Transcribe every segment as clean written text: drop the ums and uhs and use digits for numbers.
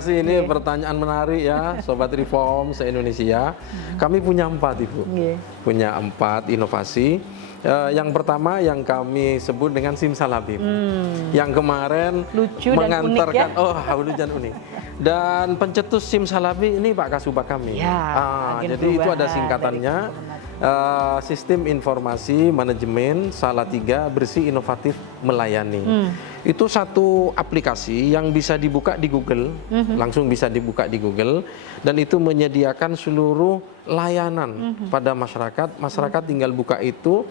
kasih. Ini pertanyaan menarik ya, Sobat Reform se-Indonesia. Kami punya 4, Ibu. Punya 4 inovasi. Yang pertama yang kami sebut dengan Simsalabim. Yang kemarin lucu mengantarkan, dan unik ya? lucu dan unik. Dan pencetus Simsalabim ini Pak Kasubag kami. Ya, jadi itu ada singkatannya. Sistem Informasi Manajemen Salatiga Bersih Inovatif Melayani. Itu satu aplikasi yang bisa dibuka di Google, langsung bisa dibuka di Google, dan itu menyediakan seluruh layanan pada masyarakat. Masyarakat tinggal buka itu,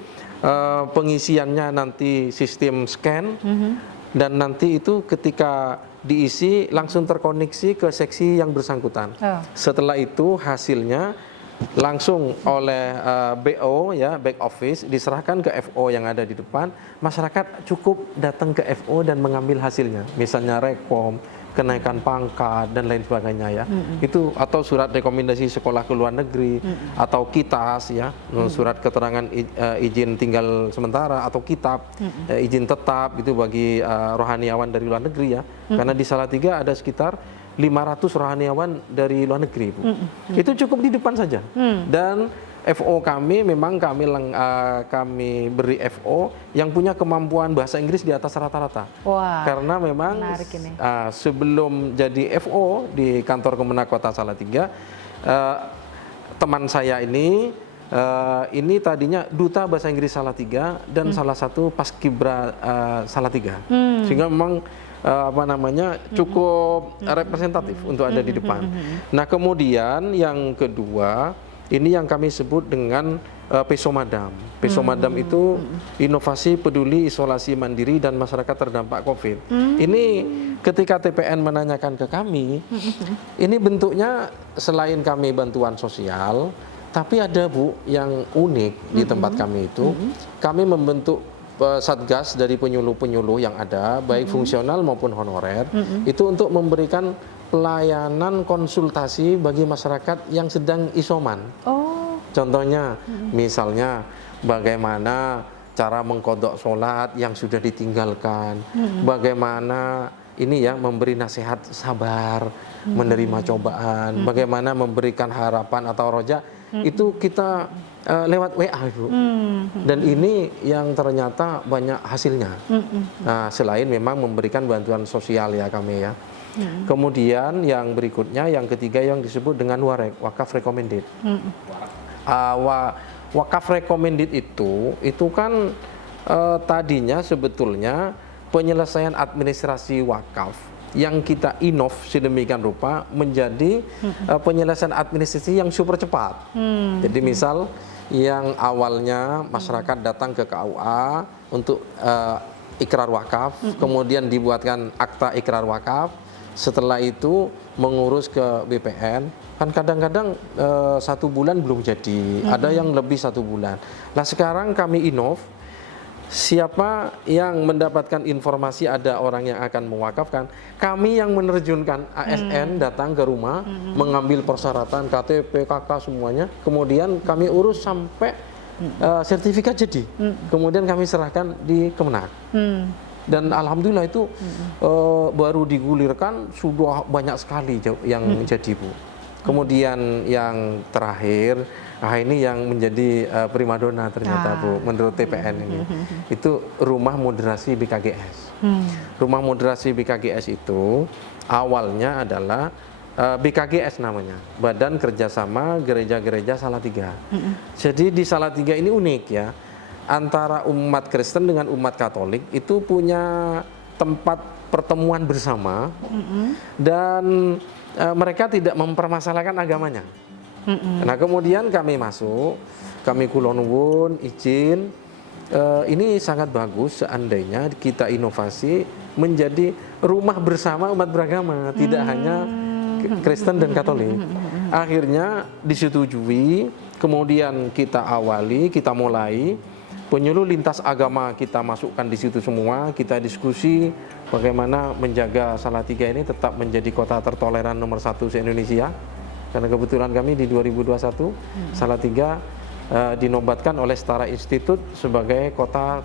pengisiannya nanti sistem scan, dan nanti itu ketika diisi langsung terkoneksi ke seksi yang bersangkutan. Setelah itu hasilnya langsung oleh BO ya, back office, diserahkan ke FO yang ada di depan. Masyarakat cukup datang ke FO dan mengambil hasilnya, misalnya rekom, kenaikan pangkat dan lain sebagainya ya. Itu atau surat rekomendasi sekolah ke luar negeri, atau kitas ya, surat keterangan izin tinggal sementara, atau kitab izin tetap itu bagi rohaniawan dari luar negeri ya. Karena di Salatiga ada sekitar 500 rohaniawan dari luar negeri, Bu. Itu cukup di depan saja. Dan FO kami memang kami beri FO yang punya kemampuan bahasa Inggris di atas rata-rata. Karena memang sebelum jadi FO di kantor Kemenak Kota Salatiga, teman saya ini tadinya duta bahasa Inggris Salatiga dan salah satu paskibra Salatiga. Sehingga memang cukup representatif untuk ada di depan. Nah, kemudian yang kedua, ini yang kami sebut dengan Pesomadam. Pesomadam itu inovasi peduli isolasi mandiri dan masyarakat terdampak COVID. Ini ketika TPN menanyakan ke kami, ini bentuknya selain kami bantuan sosial, tapi ada, Bu, yang unik di tempat kami itu, kami membentuk satgas dari penyuluh-penyuluh yang ada, baik fungsional maupun honorer, itu untuk memberikan pelayanan konsultasi bagi masyarakat yang sedang isoman. Contohnya, misalnya bagaimana cara mengkodok sholat yang sudah ditinggalkan, bagaimana ini ya memberi nasihat sabar, menerima cobaan, bagaimana memberikan harapan atau roja, itu kita lewat WA, Ibu. Dan ini yang ternyata banyak hasilnya. Nah, selain memang memberikan bantuan sosial ya kami ya. Kemudian yang berikutnya, yang ketiga yang disebut dengan WAREK, Wakaf Recommended. Wakaf Recommended itu kan tadinya sebetulnya penyelesaian administrasi wakaf yang kita inov sedemikian rupa menjadi penyelesaian administrasi yang super cepat. Jadi misal yang awalnya masyarakat datang ke KUA untuk ikrar wakaf, kemudian dibuatkan akta ikrar wakaf, setelah itu mengurus ke BPN, kan kadang-kadang 1 bulan belum jadi, ada yang lebih 1 bulan. Nah, sekarang kami inov, siapa yang mendapatkan informasi ada orang yang akan mewakafkan, kami yang menerjunkan ASN datang ke rumah, mengambil persyaratan KTP, KK semuanya, kemudian kami urus sampai sertifikat jadi, kemudian kami serahkan di Kemenak. Dan alhamdulillah itu baru digulirkan sudah banyak sekali yang jadi, Bu. Kemudian yang terakhir, ini yang menjadi primadona ternyata, Bu, menurut TPN ini. Itu rumah moderasi BKGS. Rumah moderasi BKGS itu awalnya adalah BKGS namanya, Badan Kerjasama Gereja-Gereja Salatiga. Jadi di Salatiga ini unik ya, antara umat Kristen dengan umat Katolik itu punya tempat pertemuan bersama, dan mereka tidak mempermasalahkan agamanya. Nah, kemudian kami masuk, kami kulonwun izin, ini sangat bagus seandainya kita inovasi menjadi rumah bersama umat beragama, tidak hanya Kristen dan Katolik. Akhirnya disetujui, kemudian kita awali, kita mulai penyuluh lintas agama, kita masukkan di situ semua, kita diskusi bagaimana menjaga Salatiga ini tetap menjadi kota tertoleran nomor 1 se-Indonesia. Karena kebetulan kami di 2021 Salatiga dinobatkan oleh Setara Institute sebagai kota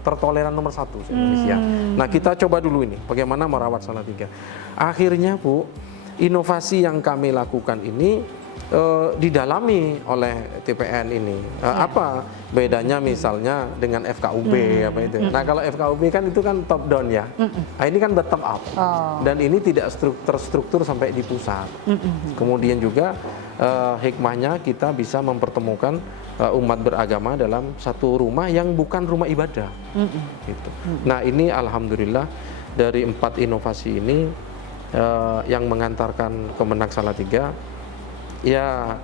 tertoleran nomor 1 se-Indonesia. Nah, kita coba dulu ini bagaimana merawat Salatiga. Akhirnya, Bu, inovasi yang kami lakukan ini didalami oleh TPN ini. Apa bedanya misalnya dengan FKUB apa itu? Nah, kalau FKUB kan itu kan top down ya. Nah, ini kan bottom up. Dan ini tidak terstruktur sampai di pusat. Kemudian juga hikmahnya kita bisa mempertemukan umat beragama dalam satu rumah yang bukan rumah ibadah. Gitu. Nah, ini alhamdulillah dari 4 inovasi ini yang mengantarkan Kemenak Salatiga ya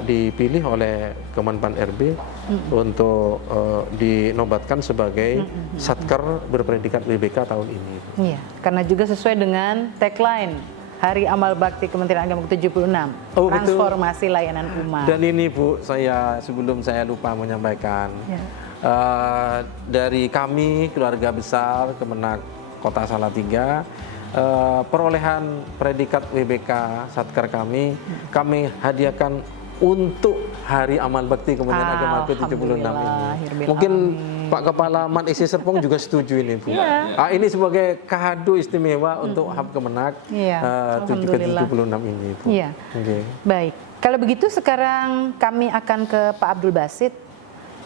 dipilih oleh Kemenpan RB untuk dinobatkan sebagai Satker berpredikat WBK tahun ini. Iya, karena juga sesuai dengan tagline Hari Amal Bakti Kementerian Agama ke-76, transformasi betul. Layanan umat. Dan ini Bu, sebelum saya lupa menyampaikan, dari kami keluarga besar Kemenak Kota Salatiga, perolehan predikat WBK Satker kami hadiahkan untuk Hari Amal Bakti Kementerian Agama ke-76 ini. Mungkin Pak Kepala Man IC Serpong juga setuju ini Bu. Ini sebagai kado istimewa untuk HAB Kemenak ke-76 ini Bu. Iya. Baik, kalau begitu sekarang kami akan ke Pak Abdul Basit.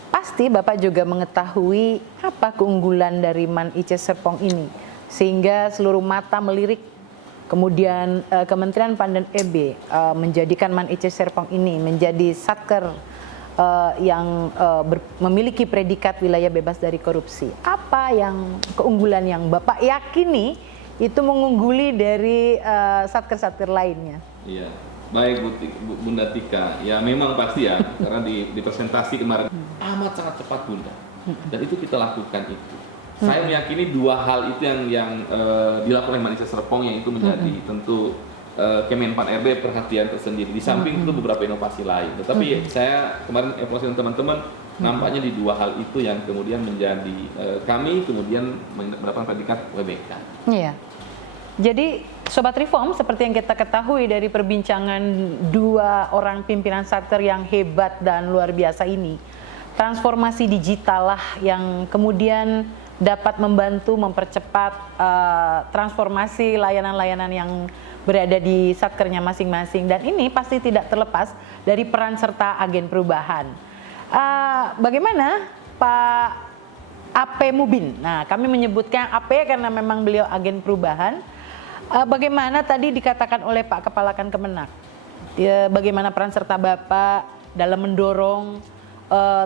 Pasti Bapak juga mengetahui apa keunggulan dari Man IC Serpong ini, sehingga seluruh mata melirik. Kemudian Kementerian PAN dan EB menjadikan Man IC Serpong ini menjadi satker yang memiliki predikat wilayah bebas dari korupsi. Apa yang keunggulan yang Bapak yakini itu mengungguli dari satker-satker lainnya? Iya, baik Bunda Tika. Ya memang pasti ya, karena di presentasi kemarin amat sangat cepat Bunda. Dan itu kita lakukan itu. Saya meyakini 2 hal itu yang dilakukan oleh Man IC Serpong, yang itu menjadi tentu Kemenpan RB perhatian tersendiri. Di samping itu beberapa inovasi lain. Tetapi saya kemarin evaluasi dengan teman-teman, nampaknya di 2 hal itu yang kemudian menjadi kami kemudian mendapatkan predikat WBK. Iya. Jadi Sobat Reform, seperti yang kita ketahui dari perbincangan 2 orang pimpinan satker yang hebat dan luar biasa ini, transformasi digital lah yang kemudian dapat membantu mempercepat transformasi layanan-layanan yang berada di satkernya masing-masing, dan ini pasti tidak terlepas dari peran serta agen perubahan. Bagaimana Pak AP Mubin? Nah, kami menyebutkan AP karena memang beliau agen perubahan. Bagaimana tadi dikatakan oleh Pak Kepala Kemenak, bagaimana peran serta Bapak dalam mendorong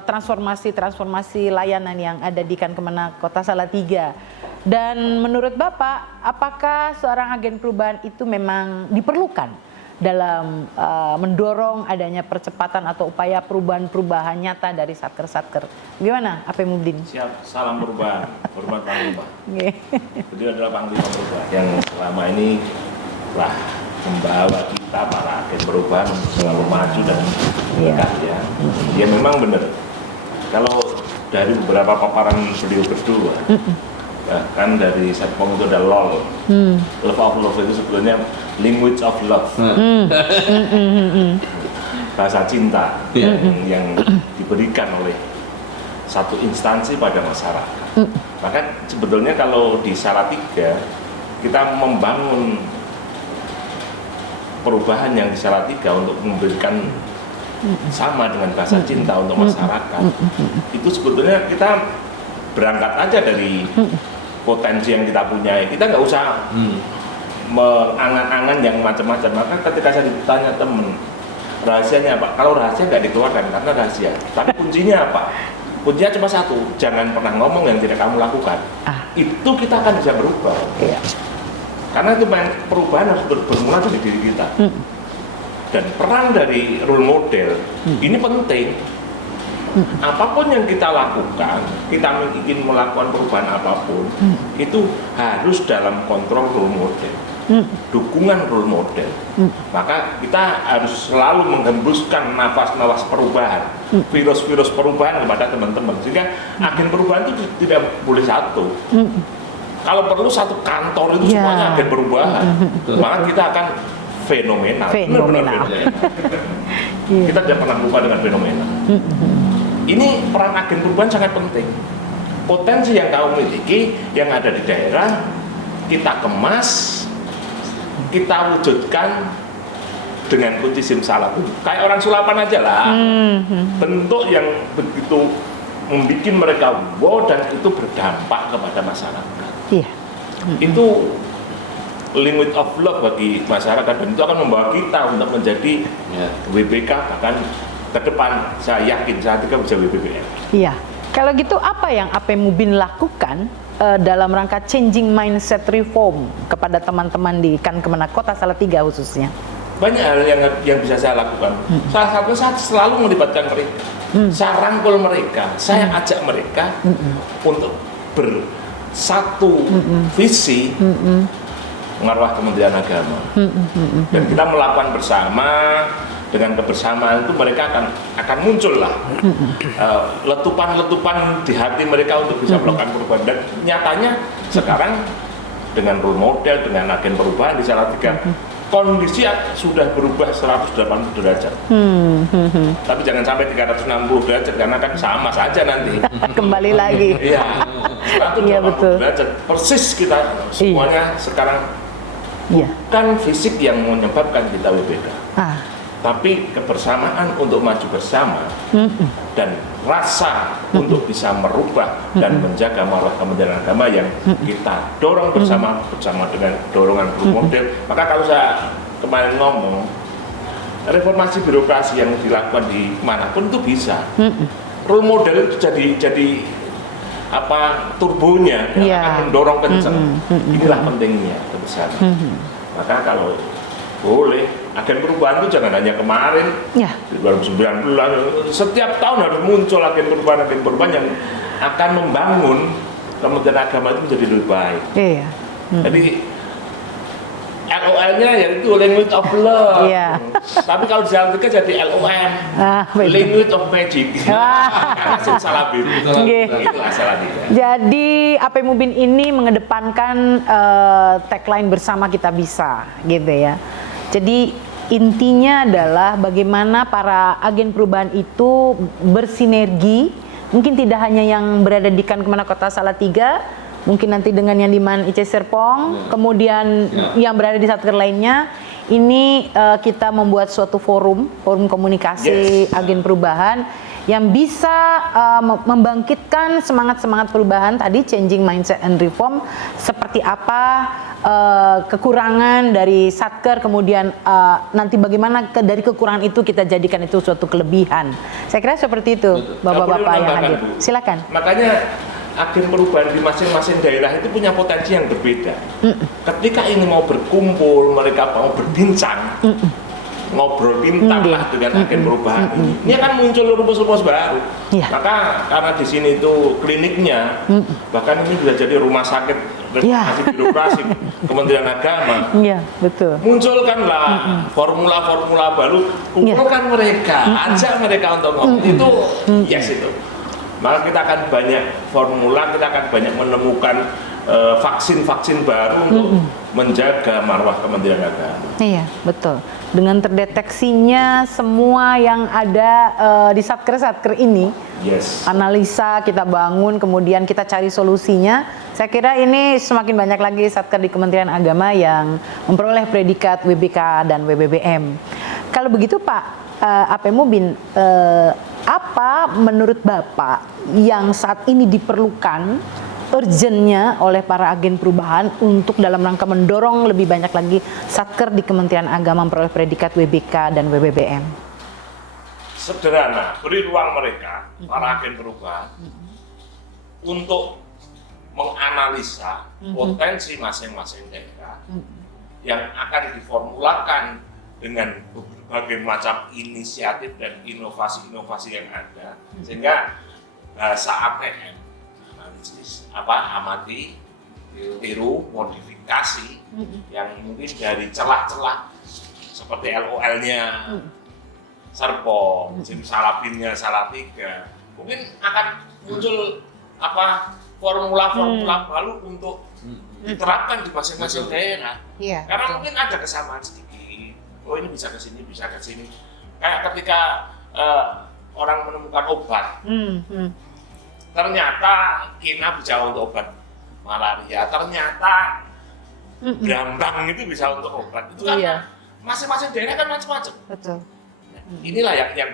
transformasi layanan yang ada di Kemenak Kota Salatiga. Dan menurut Bapak, apakah seorang agen perubahan itu memang diperlukan dalam mendorong adanya percepatan atau upaya perubahan-perubahan nyata dari satker-satker? Gimana, AP Mubin? Siap, salam perubahan, hormat Panglima. Beliau adalah Panglima perubahan yang selama ini telah membawa kita para agen perubahan selalu maju dan berkarya. Ya memang benar. Kalau dari beberapa paparan beliau berdua, kan dari Serpong itu ada LOL, Love of Love itu sebetulnya language of love, bahasa cinta yang diberikan oleh satu instansi pada masyarakat. Maka sebetulnya kalau di Salatiga kita membangun perubahan yang di Salatiga untuk memberikan sama dengan bahasa cinta untuk masyarakat, itu sebetulnya kita berangkat aja dari potensi yang kita punya. Kita nggak usah mengangan-angan yang macam-macam. Maka ketika saya ditanya temen, rahasianya apa? Kalau rahasia nggak dikeluarkan karena rahasia. Tapi kuncinya apa? Kuncinya cuma satu, jangan pernah ngomong yang tidak kamu lakukan. Itu kita akan bisa berubah. Karena itu perubahan harus bermula dari diri kita. Dan peran dari role model ini penting. Apapun yang kita lakukan, kita ingin melakukan perubahan apapun, itu harus dalam kontrol role model, dukungan role model. Maka kita harus selalu menghembuskan nafas-nafas perubahan, virus-virus perubahan kepada teman-teman. Sehingga agen perubahan itu tidak boleh satu. Kalau perlu satu kantor itu semuanya agen perubahan, maka kita akan fenomenal. Kita tidak pernah lupa dengan fenomena. Ini peran agen perubahan sangat penting. Potensi yang kamu miliki, yang ada di daerah, kita kemas, kita wujudkan dengan kunci simsalabim. Kayak orang sulapan aja lah. Bentuk yang begitu membuat mereka wow dan itu berdampak kepada masyarakat. Iya. Itu language of love bagi masyarakat dan itu akan membawa kita untuk menjadi WBK bahkan ke depan saya yakin saat kita bisa WBBM. Iya. Kalau gitu apa yang Mubin lakukan dalam rangka changing mindset reform kepada teman-teman di Kemenak Kota Salatiga khususnya? Banyak hal yang bisa saya lakukan. Salah satu saya selalu melibatkan mereka. Saya rangkul mereka, saya ajak mereka untuk bersatu visi marwah Kementerian Agama. Dan kita melakukan bersama. Dengan kebersamaan itu mereka akan muncul lah letupan-letupan di hati mereka untuk bisa melakukan perubahan. Dan nyatanya sekarang dengan role model, dengan agen perubahan di Salatiga, kondisi sudah berubah 180 derajat. Tapi jangan sampai 360 derajat karena kan sama saja nanti. Kembali lagi. Iya, 180 Iya, betul. derajat. Persis kita semuanya sekarang bukan fisik yang menyebabkan kita WBK. Tapi kebersamaan untuk maju bersama dan rasa untuk bisa merubah dan menjaga marwah Kementerian Agama yang kita dorong bersama dengan dorongan role model. Maka kalau saya kemarin ngomong reformasi birokrasi yang dilakukan di manapun itu bisa. Role model itu jadi turbonya yang akan mendorong kencang. Inilah pentingnya kebesaran. Maka kalau boleh, agen perubahan itu jangan hanya kemarin, di 2019, setiap tahun harus muncul agen perubahan yang akan membangun Kementerian Agama itu menjadi lebih baik. Jadi LOL-nya yaitu language of love. Tapi kalau di Salatiga jadi LOM, language of magic. Karena simsalabim. Itulah Salatiga. Jadi Mubin ini mengedepankan tagline bersama kita bisa, gitu ya. Jadi intinya adalah bagaimana para agen perubahan itu bersinergi, mungkin tidak hanya yang berada di Kemenak Kota Salatiga, mungkin nanti dengan yang di Man IC Serpong, kemudian yang berada di satker lainnya. Ini kita membuat suatu forum komunikasi agen perubahan yang bisa membangkitkan semangat-semangat perubahan tadi, changing mindset and reform, seperti apa kekurangan dari satker, kemudian nanti bagaimana dari kekurangan itu kita jadikan itu suatu kelebihan. Saya kira seperti itu, bapak-bapak yang hadir. Silakan. Makanya agen perubahan di masing-masing daerah itu punya potensi yang berbeda. Ketika ini mau berkumpul, mereka mau berbincang, ngobrol bintang lah dengan agen perubahan ini akan muncul rumus-rumus baru. Maka karena di sini itu kliniknya, bahkan ini bisa jadi rumah sakit reformasi birokrasi Kementerian Agama. Betul. Munculkanlah formula-formula baru, kumpulkan mereka, ajak mereka untuk ngomong. Itu itu. Maka kita akan banyak formula, kita akan banyak menemukan vaksin-vaksin baru untuk menjaga marwah Kementerian Agama. Iya, betul. Dengan terdeteksinya semua yang ada di satker-satker ini, analisa kita bangun, kemudian kita cari solusinya. Saya kira ini semakin banyak lagi satker di Kementerian Agama yang memperoleh predikat WBK dan WBBM. Kalau begitu Pak Mubin, apa menurut Bapak yang saat ini diperlukan urgentnya oleh para agen perubahan untuk dalam rangka mendorong lebih banyak lagi satker di Kementerian Agama memperoleh predikat WBK dan WBBM? Sederhana, beri ruang mereka, para agen perubahan, untuk menganalisa potensi masing-masing daerah yang akan diformulakan dengan berbagai macam inisiatif dan inovasi-inovasi yang ada, sehingga bahasa APM amati, tiru, modifikasi yang mungkin dari celah-celah seperti LOL-nya Serpong, simsalabimnya Salatiga, mungkin akan muncul formula-formula baru untuk diterapkan di masing-masing daerah. Karena mungkin ada kesamaan sedikit. Oh, ini bisa ke sini, bisa ke sini. Kayak ketika orang menemukan obat. Ternyata kina bisa untuk obat malaria. Ternyata Brambang itu bisa untuk obat. Itu kan Iya. masing-masing daerah kan macam-macam. Betul. Inilah yang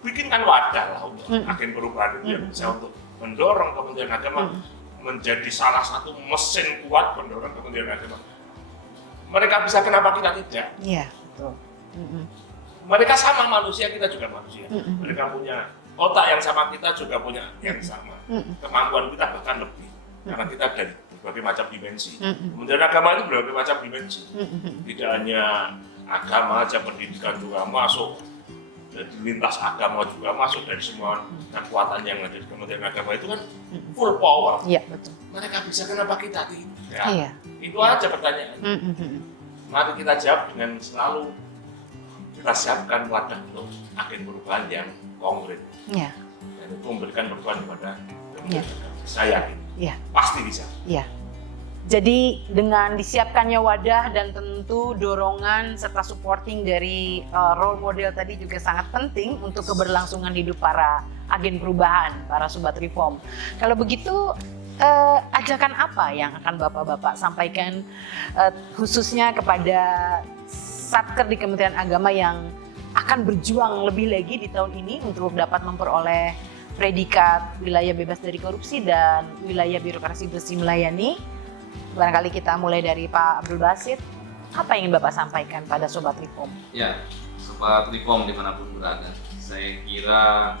bikinkan wadah lah untuk agen perubahan itu yang bisa untuk mendorong Kementerian Agama menjadi salah satu mesin kuat mendorong Kementerian Agama. Mereka bisa, kenapa kita tidak? Iya, betul. Mereka sama manusia, kita juga manusia. Mereka punya otak yang sama, kita juga punya yang sama. Kemampuan kita bahkan lebih. Karena kita dari berbagai macam dimensi. Kementerian Agama itu berbagai macam dimensi. Tidak hanya agama aja, pendidikan juga masuk. Dari lintas agama juga masuk, dari semua kekuatan yang ada di Kementerian Agama itu kan full power. Iya, betul. Mereka bisa, kenapa kita tidak? Iya. Itu aja pertanyaan. Mari kita jawab dengan selalu kita siapkan wadah untuk agen perubahan yang konkret. Iya. Dan itu memberikan perubahan kepada Iya. saya. Iya. Pasti bisa. Iya. Jadi dengan disiapkannya wadah dan tentu dorongan serta supporting dari role model tadi juga sangat penting untuk keberlangsungan hidup para agen perubahan, para sobat reform. Kalau begitu, ajakan apa yang akan Bapak-Bapak sampaikan khususnya kepada Satker di Kementerian Agama yang akan berjuang lebih lagi di tahun ini untuk dapat memperoleh predikat wilayah bebas dari korupsi dan wilayah birokrasi bersih melayani? Barangkali kita mulai dari Pak Abdul Basit. Apa yang ingin Bapak sampaikan pada Sobat Reform? Ya, Sobat Reform dimanapun berada, saya kira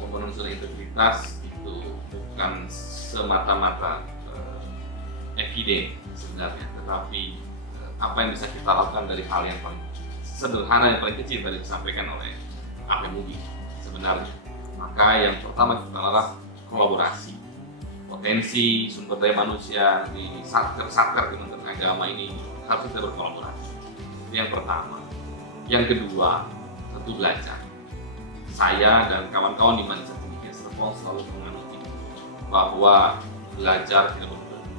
pembangunan zona integritas itu bukan semata-mata eviden sebenarnya, tetapi apa yang bisa kita lakukan dari hal yang paling sederhana, yang paling kecil tadi disampaikan oleh Pak Mudi sebenarnya. Maka yang pertama kita adalah kolaborasi. Potensi sumber daya manusia di satker Kementerian Agama ini harus kita berkolaborasi. Itu yang pertama. Yang kedua, tentu belajar. Saya dan kawan-kawan di Manisah Pendidikan Serpong selalu menganut bahwa belajar tidak berhenti.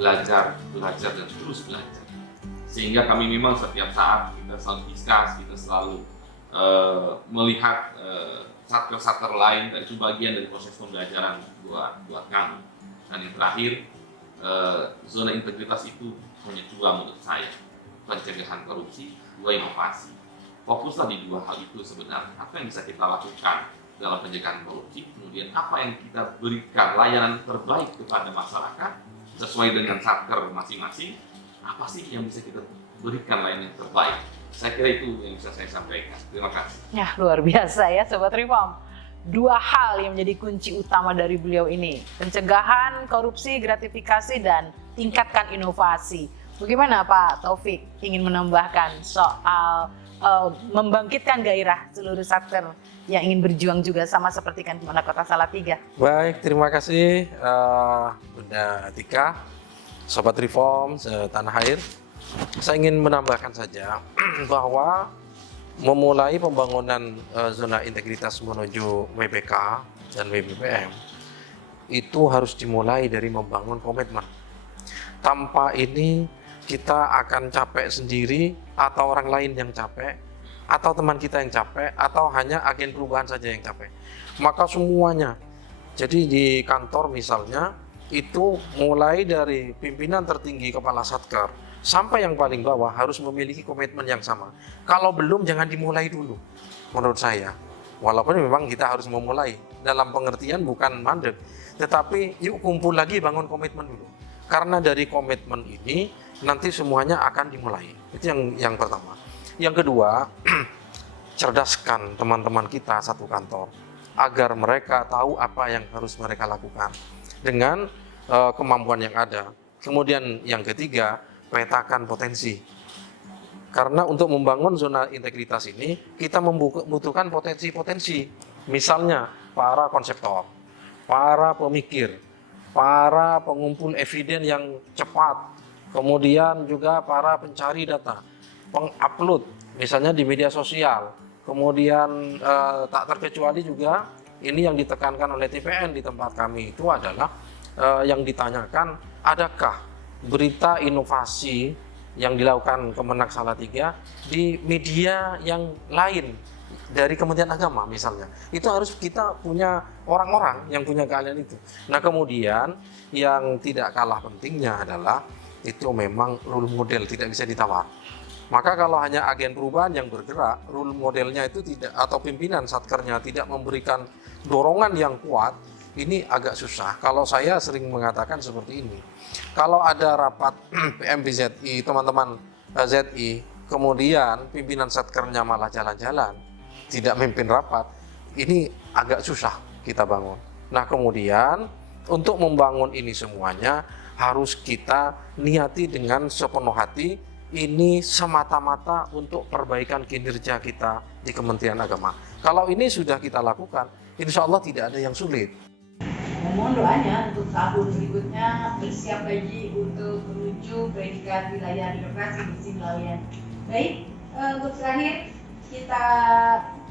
Belajar dan terus belajar. Sehingga kami memang setiap saat kita selalu diskus, kita selalu melihat satker lain, dan itu bagian dari proses pembelajaran buat kami. Dan yang terakhir, zona integritas itu hanya dua menurut saya, pencegahan korupsi, dua inovasi. Fokuslah di dua hal itu sebenarnya. Apa yang bisa kita lakukan dalam pencegahan korupsi, kemudian apa yang kita berikan layanan terbaik kepada masyarakat sesuai dengan satker masing-masing. Apa sih yang bisa kita berikan layanan terbaik? Saya kira itu yang bisa saya sampaikan. Terima kasih. Ya, luar biasa ya Sobat Reform. Dua hal yang menjadi kunci utama dari beliau ini. Pencegahan korupsi, gratifikasi, dan tingkatkan inovasi. Bagaimana Pak Taufik ingin menambahkan soal membangkitkan gairah seluruh satker yang ingin berjuang juga sama seperti kan Kemenang Kota Salatiga? Baik, terima kasih Bunda Tika, Sobat Reform setanah air. Saya ingin menambahkan saja bahwa memulai pembangunan zona integritas menuju WBK dan WBPM itu harus dimulai dari membangun komitmen. Tanpa ini kita akan capek sendiri, atau orang lain yang capek, atau teman kita yang capek, atau hanya agen perubahan saja yang capek. Maka semuanya, jadi di kantor misalnya, itu mulai dari pimpinan tertinggi kepala satker sampai yang paling bawah harus memiliki komitmen yang sama. Kalau belum, jangan dimulai dulu, menurut saya. Walaupun memang kita harus memulai, dalam pengertian bukan mandek, tetapi yuk kumpul lagi, bangun komitmen dulu. Karena dari komitmen ini, nanti semuanya akan dimulai. Itu yang pertama. Yang kedua, cerdaskan teman-teman kita satu kantor, agar mereka tahu apa yang harus mereka lakukan dengan kemampuan yang ada. Kemudian yang ketiga, petakan potensi. Karena untuk membangun zona integritas ini, kita membutuhkan potensi-potensi. Misalnya, para konseptor, para pemikir, para pengumpul eviden yang cepat, kemudian juga para pencari data, pengupload, misalnya di media sosial. Kemudian tak terkecuali juga, ini yang ditekankan oleh TPN di tempat kami itu adalah yang ditanyakan, adakah berita inovasi yang dilakukan Kemenak Salatiga di media yang lain dari Kementerian Agama misalnya. Itu harus kita punya orang-orang yang punya keahlian itu. Nah kemudian yang tidak kalah pentingnya adalah itu memang role model tidak bisa ditawar. Maka kalau hanya agen perubahan yang bergerak, role modelnya itu tidak, atau pimpinan satkernya tidak memberikan dorongan yang kuat, ini agak susah. Kalau saya sering mengatakan seperti ini, kalau ada rapat PMBZI, teman-teman ZI, kemudian pimpinan satkernya malah jalan-jalan, tidak memimpin rapat, ini agak susah kita bangun. Nah kemudian untuk membangun ini semuanya harus kita niati dengan sepenuh hati. Ini semata-mata untuk perbaikan kinerja kita di Kementerian Agama. Kalau ini sudah kita lakukan, insya Allah tidak ada yang sulit. Mohon doanya untuk tahun berikutnya bersiap lagi untuk menuju predikat wilayah demokrasi bersih nelayan. Baik, untuk terakhir kita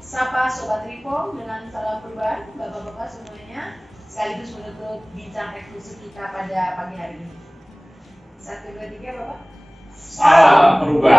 sapa Sobat Reform dengan salam perubahan, Bapak-Bapak semuanya, sekaligus menutup bincang eksklusif kita pada pagi hari ini. 1, 2, 3, Bapak. Salam perubahan.